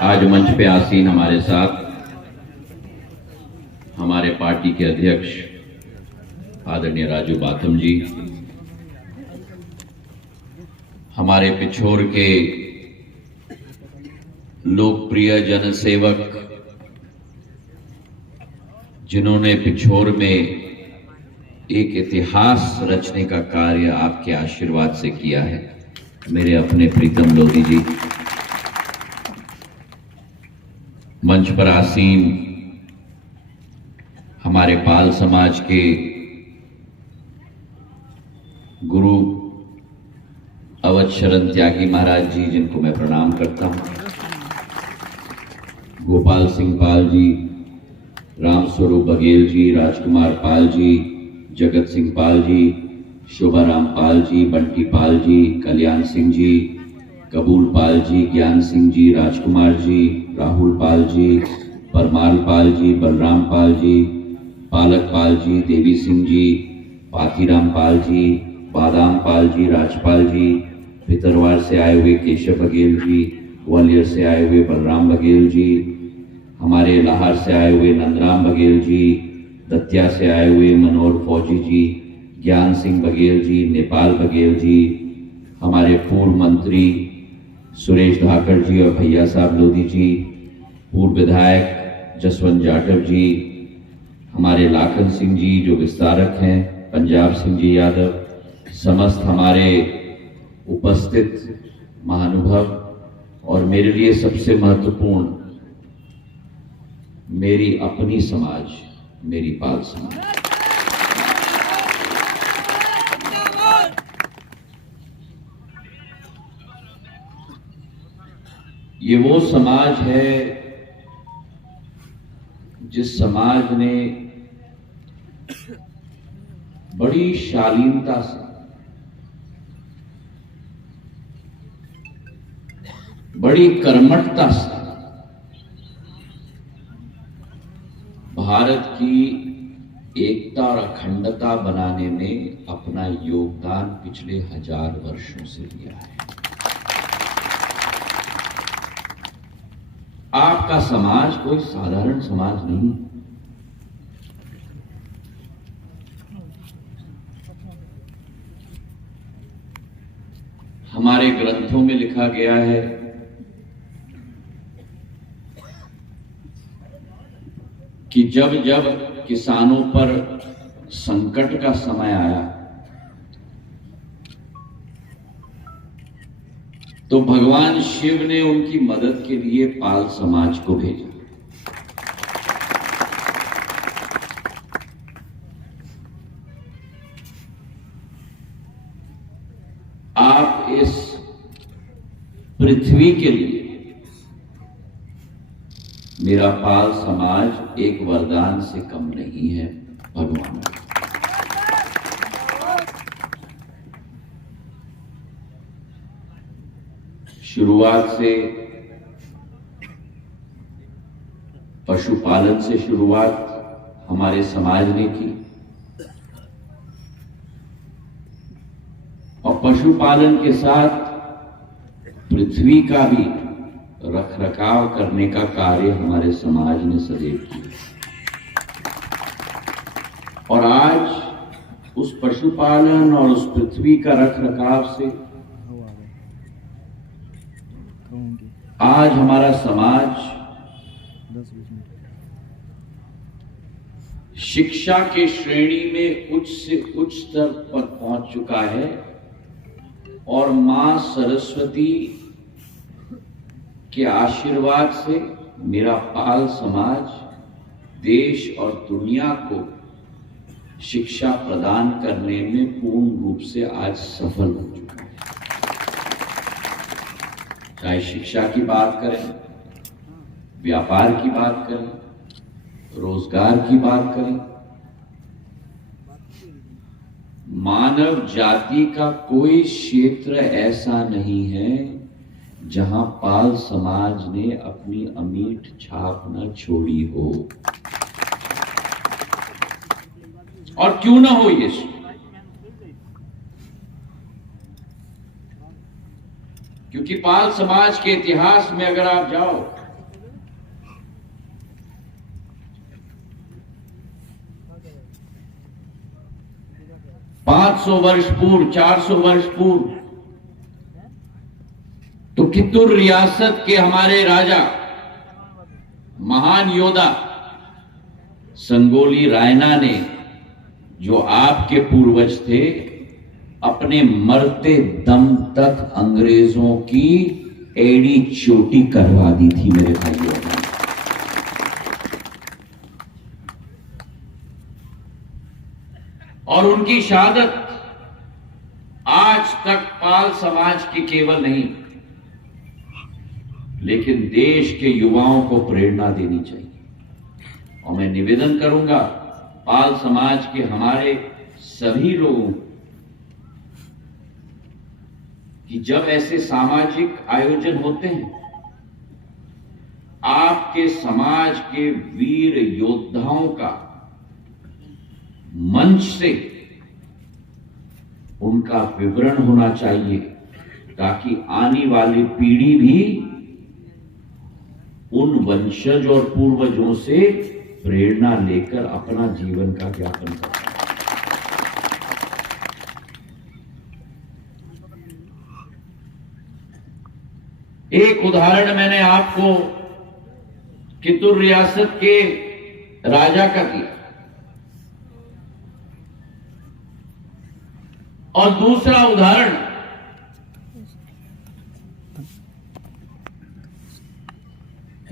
आज मंच पे आसीन हमारे साथ हमारे पार्टी के अध्यक्ष आदरणीय राजू बाथम जी, हमारे पिछोर के लोकप्रिय जनसेवक जिन्होंने पिछोर में एक इतिहास रचने का कार्य आपके आशीर्वाद से किया है, मेरे अपने प्रीतम लोधी जी, मंच पर आसीन हमारे पाल समाज के गुरु अवध शरण त्यागी महाराज जी, जिनको मैं प्रणाम करता हूं, गोपाल सिंह पाल जी, राम स्वरूप बघेल जी, राजकुमार पाल जी, जगत सिंह पाल जी, शोभाराम पाल जी, बंटी पाल जी, कल्याण सिंह जी, कबूल पाल जी, ज्ञान सिंह जी, राजकुमार जी, राहुल पाल जी, परमाल पाल जी, बलराम पाल जी, पालक पाल जी, देवी सिंह जी, पाथीराम पाल जी, बादाम पाल जी, राजपाल जी, भितरवार से आए हुए केशव बघेल जी, ग्वालियर से आए हुए बलराम बघेल जी, हमारे लाहौर से आए हुए नंदराम बघेल जी, दतिया से आए हुए मनोहर फौजी जी, ज्ञान सिंह बघेल जी, नेपाल बघेल जी, हमारे पूर्व मंत्री सुरेश धाकड़ जी और भैया साहब लोधी जी, पूर्व विधायक जसवंत जाटव जी, हमारे लाखन सिंह जी जो विस्तारक हैं, पंजाब सिंह जी यादव, समस्त हमारे उपस्थित महानुभव, और मेरे लिए सबसे महत्वपूर्ण मेरी अपनी समाज, मेरी पाल समाज। ये वो समाज है जिस समाज ने बड़ी शालीनता से, बड़ी कर्मठता से भारत की एकता और अखंडता बनाने में अपना योगदान पिछले 1000 वर्षों से दिया है। आपका समाज कोई साधारण समाज नहीं, हमारे ग्रंथों में लिखा गया है कि जब जब किसानों पर संकट का समय आया तो भगवान शिव ने उनकी मदद के लिए पाल समाज को भेजा। आप इस पृथ्वी के लिए, मेरा पाल समाज एक वरदान से कम नहीं है भगवान। शुरुआत से पशुपालन से शुरुआत हमारे समाज ने की, और पशुपालन के साथ पृथ्वी का भी रखरखाव करने का कार्य हमारे समाज ने सदैव किया। और आज उस पशुपालन और उस पृथ्वी का रखरखाव से आज हमारा समाज शिक्षा के श्रेणी में उच्च से उच्च स्तर पर पहुंच चुका है, और मां सरस्वती के आशीर्वाद से मेरा पाल समाज देश और दुनिया को शिक्षा प्रदान करने में पूर्ण रूप से आज सफल हो चुका है। चाहे शिक्षा की बात करें, व्यापार की बात करें, रोजगार की बात करें, मानव जाति का कोई क्षेत्र ऐसा नहीं है जहां पाल समाज ने अपनी अमीट छाप न छोड़ी हो। और क्यों ना हो ये, क्योंकि पाल समाज के इतिहास में अगर आप जाओ 500 वर्ष पूर्व, 400 वर्ष पूर्व तो कित्तूर रियासत के हमारे राजा, महान योद्धा संगोली रायना ने, जो आपके पूर्वज थे, अपने मरते दम तक अंग्रेजों की एड़ी चोटी करवा दी थी मेरे भाइयों ने। और उनकी शहादत आज तक पाल समाज की केवल नहीं, लेकिन देश के युवाओं को प्रेरणा देनी चाहिए। और मैं निवेदन करूंगा पाल समाज के हमारे सभी लोगों कि जब ऐसे सामाजिक आयोजन होते हैं, आपके समाज के वीर योद्धाओं का मंच से उनका विवरण होना चाहिए, ताकि आने वाली पीढ़ी भी उन वंशज और पूर्वजों से प्रेरणा लेकर अपना जीवन का व्यापन कर। एक उदाहरण मैंने आपको कित्तूर रियासत के राजा का दिया, और दूसरा उदाहरण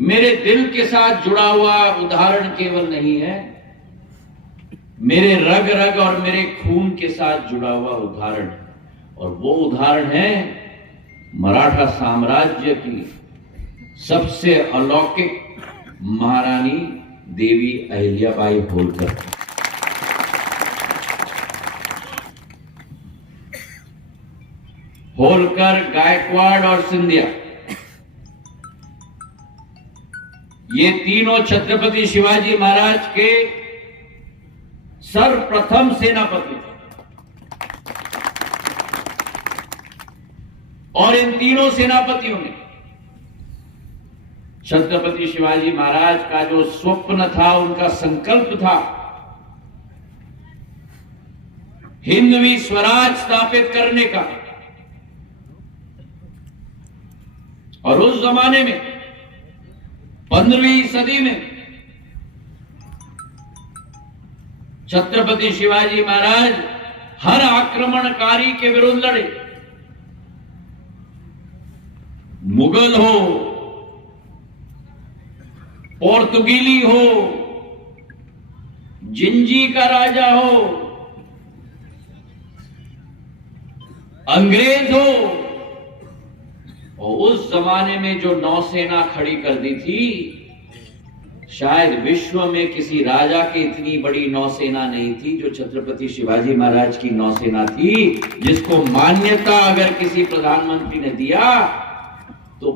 मेरे दिल के साथ जुड़ा हुआ उदाहरण केवल नहीं है, मेरे रग रग और मेरे खून के साथ जुड़ा हुआ उदाहरण है। और वो उदाहरण है मराठा साम्राज्य की सबसे अलौकिक महारानी देवी अहिल्याबाई होलकर। होलकर, गायकवाड़ और सिंधिया, ये तीनों छत्रपति शिवाजी महाराज के सर्वप्रथम सेनापति थे। और इन तीनों सेनापतियों ने छत्रपति शिवाजी महाराज का जो स्वप्न था, उनका संकल्प था, हिंदवी स्वराज स्थापित करने का। और उस जमाने में 15वीं सदी में छत्रपति शिवाजी महाराज हर आक्रमणकारी के विरुद्ध लड़े। मुगल हो, पोर्तुगीली हो, जिंजी का राजा हो, अंग्रेज हो, और उस जमाने में जो नौसेना खड़ी कर दी थी, शायद विश्व में किसी राजा की इतनी बड़ी नौसेना नहीं थी जो छत्रपति शिवाजी महाराज की नौसेना थी, जिसको मान्यता अगर किसी प्रधानमंत्री ने दिया तो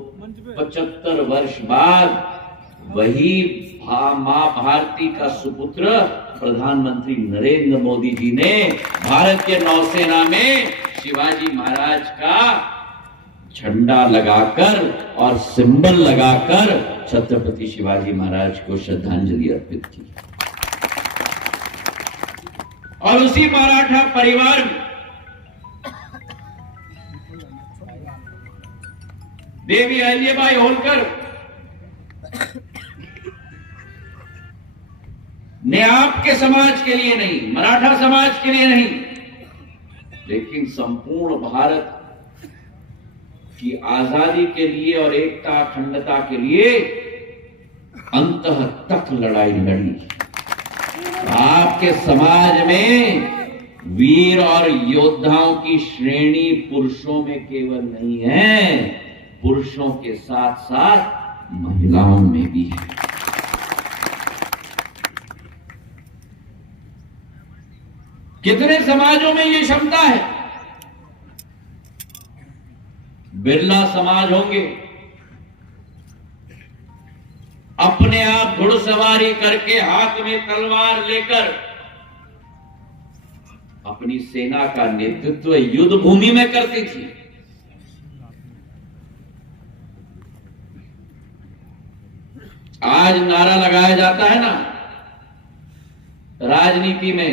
75 वर्ष बाद वही मां भारती का सुपुत्र प्रधानमंत्री नरेंद्र मोदी जी ने भारतीय नौसेना में शिवाजी महाराज का झंडा लगाकर और सिंबल लगाकर छत्रपति शिवाजी महाराज को श्रद्धांजलि अर्पित की। और उसी मराठा परिवार में देवी अहिल्याबाई होलकर ने आपके समाज के लिए नहीं, मराठा समाज के लिए नहीं, लेकिन संपूर्ण भारत की आजादी के लिए और एकता अखंडता के लिए अंतः तक लड़ाई लड़ी। आपके समाज में वीर और योद्धाओं की श्रेणी पुरुषों में केवल नहीं है, पुरुषों के साथ साथ महिलाओं में भी है। कितने समाजों में ये क्षमता है? बिरला समाज होंगे, अपने आप घुड़सवारी करके हाथ में तलवार लेकर अपनी सेना का नेतृत्व युद्ध भूमि में करती थी। आज नारा लगाया जाता है ना राजनीति में,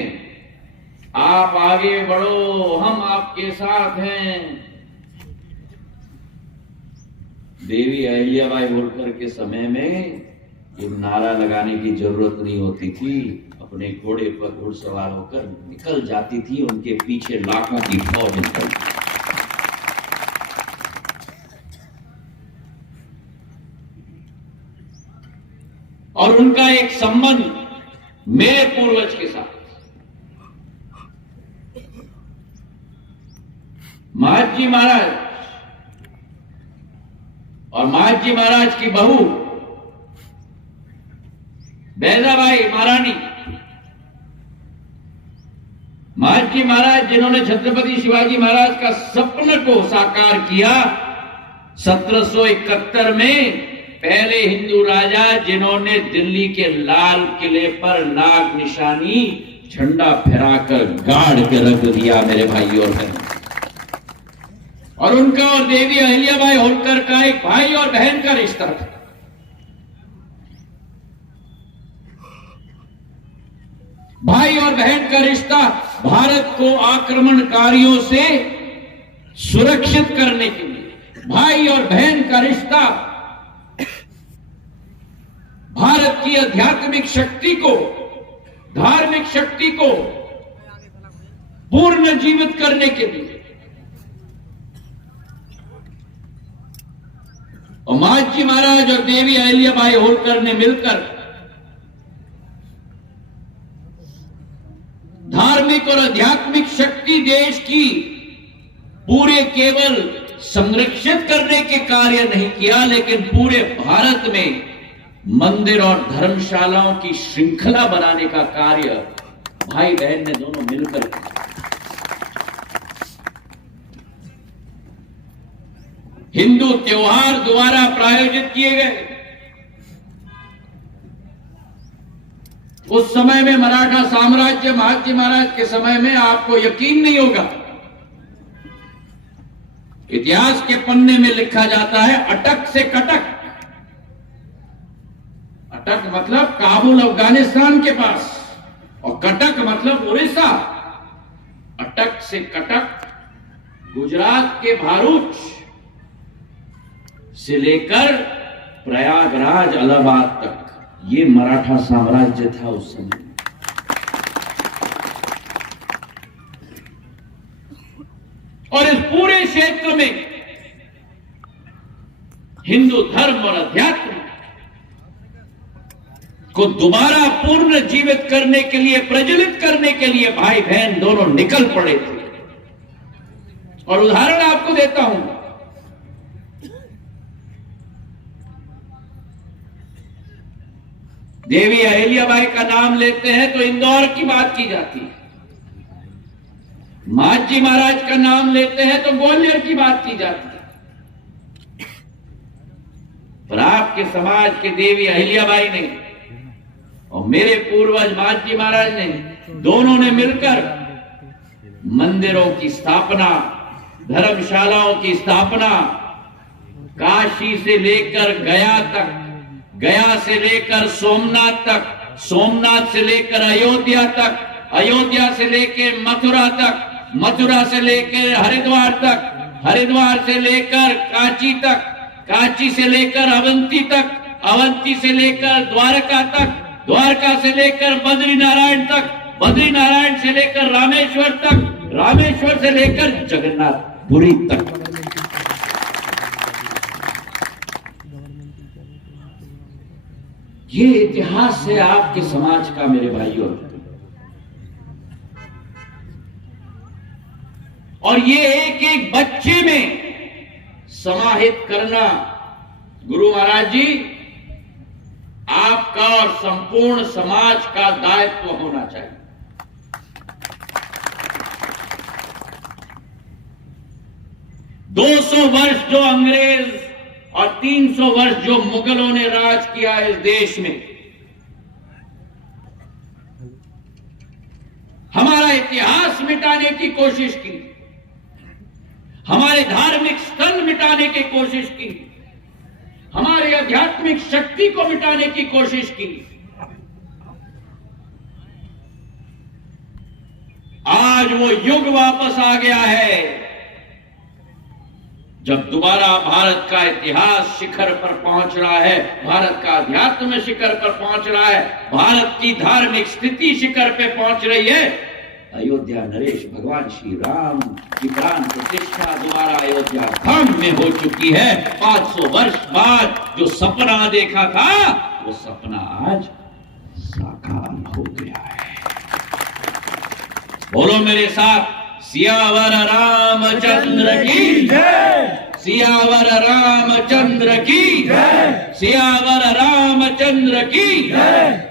आप आगे बढ़ो, हम आपके साथ हैं। देवी अहिल्याबाई होलकर के समय में ये नारा लगाने की जरूरत नहीं होती थी। अपने घोड़े पर घुड़सवार होकर निकल जाती थी, उनके पीछे लाखों की फौज निकलती। और उनका एक संबंध मेरे पूर्वज के साथ, महाजी महाराज और महाजी महाराज की बहू बैजाबाई महारानी, महाजी महाराज जिन्होंने छत्रपति शिवाजी महाराज का सपने को साकार किया। 1771 में पहले हिंदू राजा जिन्होंने दिल्ली के लाल किले पर नाग निशानी झंडा फहराकर गाड़ के रख दिया मेरे भाई और बहन। और उनका और देवी अहिल्याबाई होलकर का एक भाई और बहन का रिश्ता था। भाई और बहन का रिश्ता भारत को आक्रमणकारियों से सुरक्षित करने के लिए, भाई और बहन का रिश्ता भारत की आध्यात्मिक शक्ति को, धार्मिक शक्ति को पूर्ण जीवित करने के लिए। और महाजी महाराज और देवी अहिल्याबाई होलकर ने मिलकर धार्मिक और आध्यात्मिक शक्ति देश की पूरे केवल संरक्षित करने के कार्य नहीं किया, लेकिन पूरे भारत में मंदिर और धर्मशालाओं की श्रृंखला बनाने का कार्य भाई बहन ने दोनों मिलकर किया। हिंदू त्योहार द्वारा प्रायोजित किए गए। उस समय में मराठा साम्राज्य, महाजी महाराज के समय में, आपको यकीन नहीं होगा, इतिहास के पन्ने में लिखा जाता है अटक से कटक। अटक मतलब काबुल अफगानिस्तान के पास, और कटक मतलब उड़ीसा। अटक से कटक गुजरात के भारूच से लेकर प्रयागराज इलाहाबाद तक ये मराठा साम्राज्य था उस समय। और इस पूरे क्षेत्र में हिंदू धर्म और अध्यात्म को दोबारा पूर्ण जीवित करने के लिए, प्रज्वलित करने के लिए भाई बहन दोनों निकल पड़े थे। और उदाहरण आपको देता हूं। देवी अहिल्याबाई का नाम लेते हैं तो इंदौर की बात की जाती है। महाजी महाराज का नाम लेते हैं तो ग्वालियर की बात की जाती है। पर आपके समाज के देवी अहिल्याबाई ने और मेरे पूर्वज महाजी महाराज ने, दोनों ने मिलकर मंदिरों की स्थापना, धर्मशालाओं की स्थापना, काशी से लेकर गया तक, गया से लेकर सोमनाथ तक, सोमनाथ से लेकर अयोध्या तक, अयोध्या से लेकर मथुरा तक, मथुरा से लेकर हरिद्वार तक, हरिद्वार से लेकर कांची तक, कांची से लेकर अवंती तक, अवंती से लेकर द्वारका तक, द्वारका से लेकर बद्रीनारायण तक, बद्रीनारायण से लेकर रामेश्वर तक, रामेश्वर से लेकर जगन्नाथपुरी तक। ये इतिहास है आपके समाज का मेरे भाइयों। और ये एक एक बच्चे में समाहित करना, गुरु महाराज जी, आपका और संपूर्ण समाज का दायित्व होना चाहिए। दो 200 वर्ष जो अंग्रेज और 300 वर्ष जो मुगलों ने राज किया इस देश में, हमारा इतिहास मिटाने की कोशिश की, हमारे धार्मिक स्थल मिटाने की कोशिश की, हमारे आध्यात्मिक शक्ति को मिटाने की कोशिश की। आज आज वो युग वापस आ गया है जब दोबारा भारत का इतिहास शिखर पर पहुंच रहा है, भारत का अध्यात्म शिखर पर पहुंच रहा है, भारत की धार्मिक स्थिति शिखर पे पहुंच रही है। अयोध्या नरेश भगवान श्री राम की प्राण प्रतिष्ठा दोबारा अयोध्या धाम में हो चुकी है। 500 वर्ष बाद जो सपना देखा था वो सपना आज साकार हो गया है। बोलो मेरे साथ, सियावर रामचंद्र की जय, सियावर रामचंद्र की जय, सियावर रामचंद्र की जय।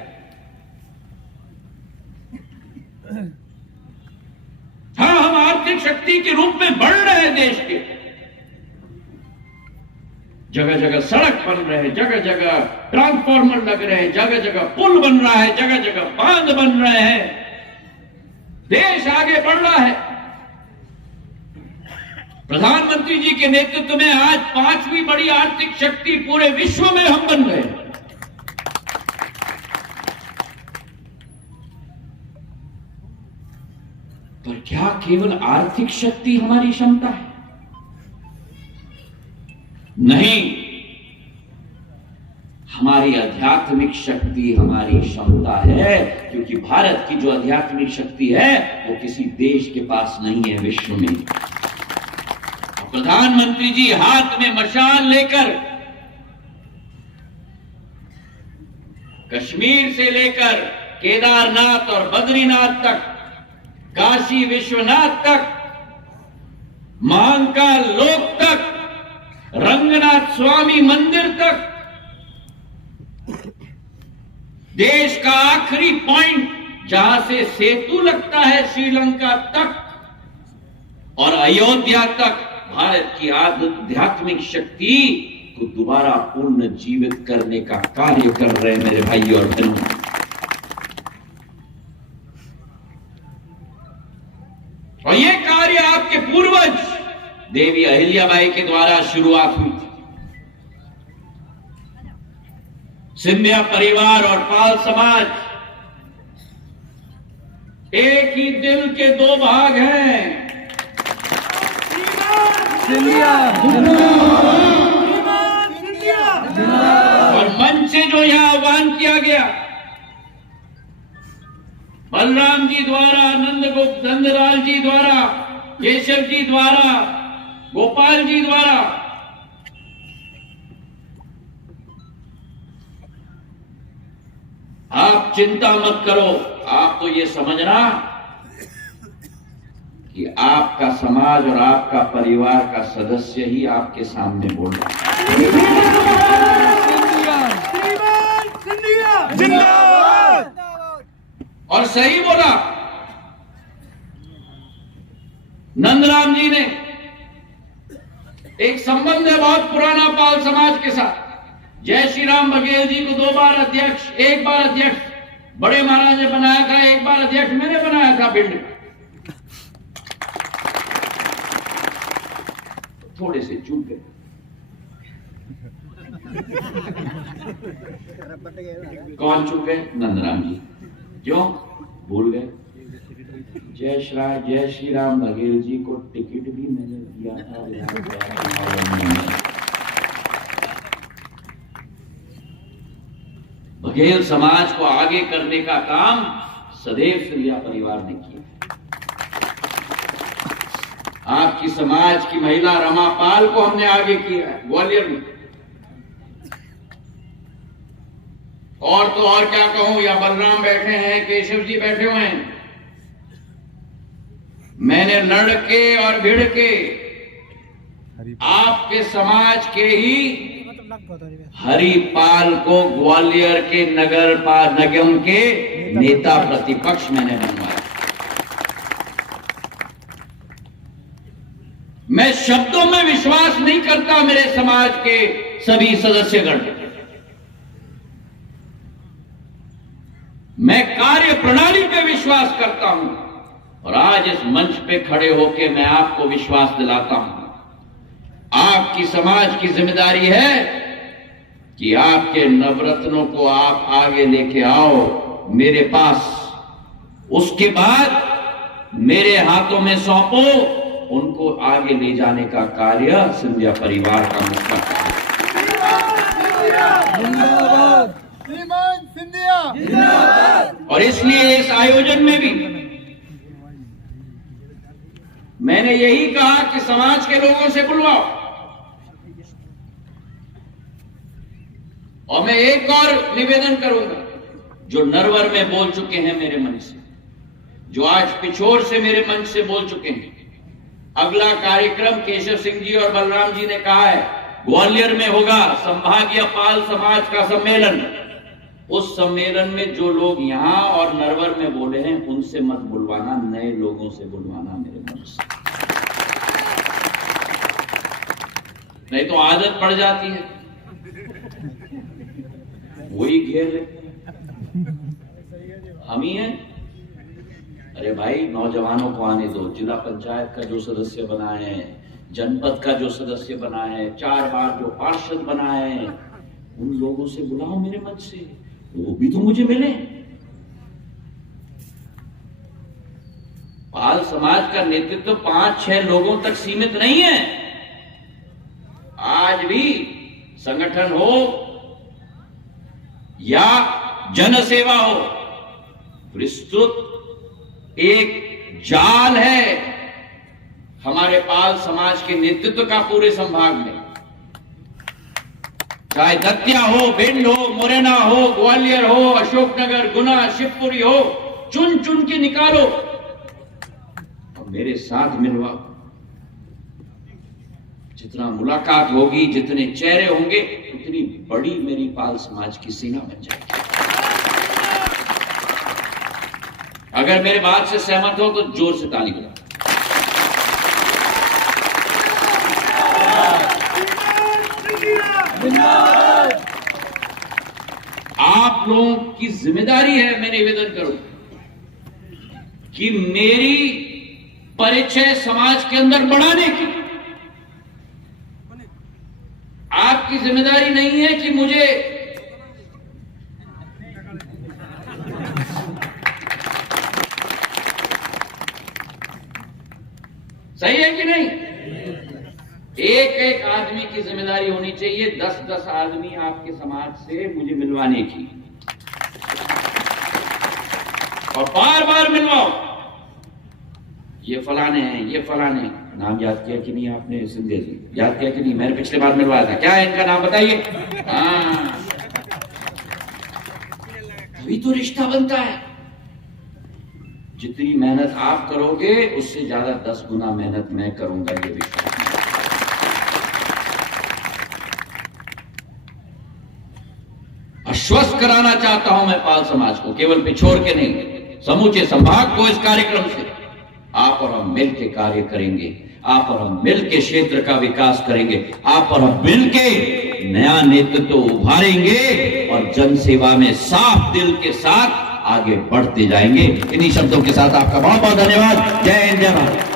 हाँ, हम आर्थिक शक्ति के रूप में बढ़ रहे हैं देश के। जगह जगह सड़क बन रहे हैं, जगह जगह ट्रांसफार्मर लग रहे हैं, जगह जगह पुल बन रहा है, जगह जगह बांध बन रहे हैं। देश आगे बढ़ रहा है। प्रधानमंत्री जी के नेतृत्व में आज 5वीं बड़ी आर्थिक शक्ति पूरे विश्व में हम बन गए। पर क्या केवल आर्थिक शक्ति हमारी क्षमता है? नहीं, हमारी आध्यात्मिक शक्ति हमारी क्षमता है, क्योंकि भारत की जो आध्यात्मिक शक्ति है वो किसी देश के पास नहीं है विश्व में। प्रधानमंत्री जी हाथ में मशाल लेकर कश्मीर से लेकर केदारनाथ और बद्रीनाथ तक, काशी विश्वनाथ तक, महाकाल लोक तक, रंगनाथ स्वामी मंदिर तक, देश का आखिरी पॉइंट जहां से सेतु लगता है श्रीलंका तक और अयोध्या तक भारत की आध्यात्मिक शक्ति को दोबारा पुनर्जीवित करने का कार्य कर रहे हैं मेरे भाई और बहनों। और ये कार्य आपके पूर्वज देवी अहिल्याबाई के द्वारा शुरुआत हुई थी। सिंधिया परिवार और पाल समाज एक ही दिल के दो भाग हैं। और मंच से जो यहां आह्वान किया गया बलराम जी द्वारा, नंदलाल जी द्वारा, केशव जी द्वारा, गोपाल जी द्वारा, आप चिंता मत करो। आप तो ये समझना कि आपका समाज और आपका परिवार का सदस्य ही आपके सामने बोल रहा है। और सही बोला नंदराम जी ने। एक संबंध है बहुत पुराना पाल समाज के साथ। जय श्री राम बघेल जी को 2 बार अध्यक्ष, 1 बार अध्यक्ष बड़े महाराज ने बनाया था, 1 बार अध्यक्ष मैंने बनाया था भिंड। थोड़े से चूक गए। कौन चूक गए? नंदराम जी। क्यों भूल गए? जय श्री राम बघेल जी को टिकट भी मैंने दिया था। बघेल समाज को आगे करने का काम सदैव सिंधिया परिवार ने किया। आपकी समाज की महिला रमापाल को हमने आगे किया है ग्वालियर में। और तो और क्या कहूं, या बलराम बैठे हैं, केशव जी बैठे हुए हैं। मैंने लड़ के और भिड़ के आपके समाज के ही हरिपाल को ग्वालियर के नगर निगम के नेता प्रतिपक्ष मैंने बनवाया। मैं शब्दों में विश्वास नहीं करता मेरे समाज के सभी सदस्यगण, मैं कार्य प्रणाली पे विश्वास करता हूं। और आज इस मंच पे खड़े होकर मैं आपको विश्वास दिलाता हूं, आपकी समाज की जिम्मेदारी है कि आपके नवरत्नों को आप आगे लेके आओ मेरे पास। उसके बाद मेरे हाथों में सौंपो, उनको आगे ले जाने का कार्य सिंधिया परिवार का मुख्य कार्य। श्रीमान सिंधिया। और इसलिए इस आयोजन में भी मैंने यही कहा कि समाज के लोगों से बुलवाओ। और मैं एक और निवेदन करूंगा, जो नरवर में बोल चुके हैं मेरे मंच से, जो आज पिछोर से मेरे मंच से बोल चुके हैं, अगला कार्यक्रम केशव सिंह जी और बलराम जी ने कहा है ग्वालियर में होगा संभागीय पाल समाज का सम्मेलन। उस सम्मेलन में जो लोग यहां और नरवर में बोले हैं उनसे मत बुलवाना, नए लोगों से बुलवाना मेरे मंच से, नहीं तो आदत पड़ जाती है, वही घेर लेते हैं, हम ही हैं। अरे भाई, नौजवानों को आने दो। जिला पंचायत का जो सदस्य बनाए हैं, जनपद का जो सदस्य बनाए हैं, 4 बार जो पार्षद बनाए हैं, उन लोगों से बुलाओ मेरे मंच से, वो भी तो मुझे मिले। पाल समाज का नेतृत्व 5-6 लोगों तक सीमित नहीं है। आज भी संगठन हो या जनसेवा हो, विस्तृत एक जाल है हमारे पाल समाज के नेतृत्व का पूरे संभाग में। चाहे दतिया हो, भिंड हो, मुरैना हो, ग्वालियर हो, अशोकनगर, गुना, शिवपुरी हो, चुन चुन के निकालो और मेरे साथ मिलवाओ। जितना मुलाकात होगी, जितने चेहरे होंगे, उतनी बड़ी मेरी पाल समाज की सेना बन जाएगी। अगर मेरे बात से सहमत हो तो जोर से ताली बजाओ। आप लोगों की जिम्मेदारी है, मैं निवेदन करूं कि मेरी परिचय समाज के अंदर बढ़ाने की। आपकी जिम्मेदारी नहीं है कि मुझे सही है कि नहीं? एक एक आदमी की जिम्मेदारी होनी चाहिए 10-10 आदमी आपके समाज से मुझे मिलवाने की, और बार बार मिलवाओ। ये फलाने हैं, ये फलाने हैं। नाम याद किया कि नहीं आपने? सिंधिया जी याद किया कि नहीं? मैंने पिछले बार मिलवाया था। क्या है इनका नाम बताइए। हाँ, तभी तो रिश्ता बनता है। जितनी मेहनत आप करोगे उससे ज्यादा 10 गुना मेहनत मैं करूंगा, ये विश्वास। आश्वस्त कराना चाहता हूं मैं पाल समाज को, केवल पिछोर के नहीं, समूचे संभाग को इस कार्यक्रम से आप और हम मिल के कार्य करेंगे। आप और हम मिल के क्षेत्र का विकास करेंगे। आप और हम मिल के नया नेतृत्व उभारेंगे और जनसेवा में साफ दिल के साथ आगे बढ़ते जाएंगे। इन्हीं शब्दों के साथ आपका बहुत बहुत धन्यवाद। जय हिंद, जय भारत।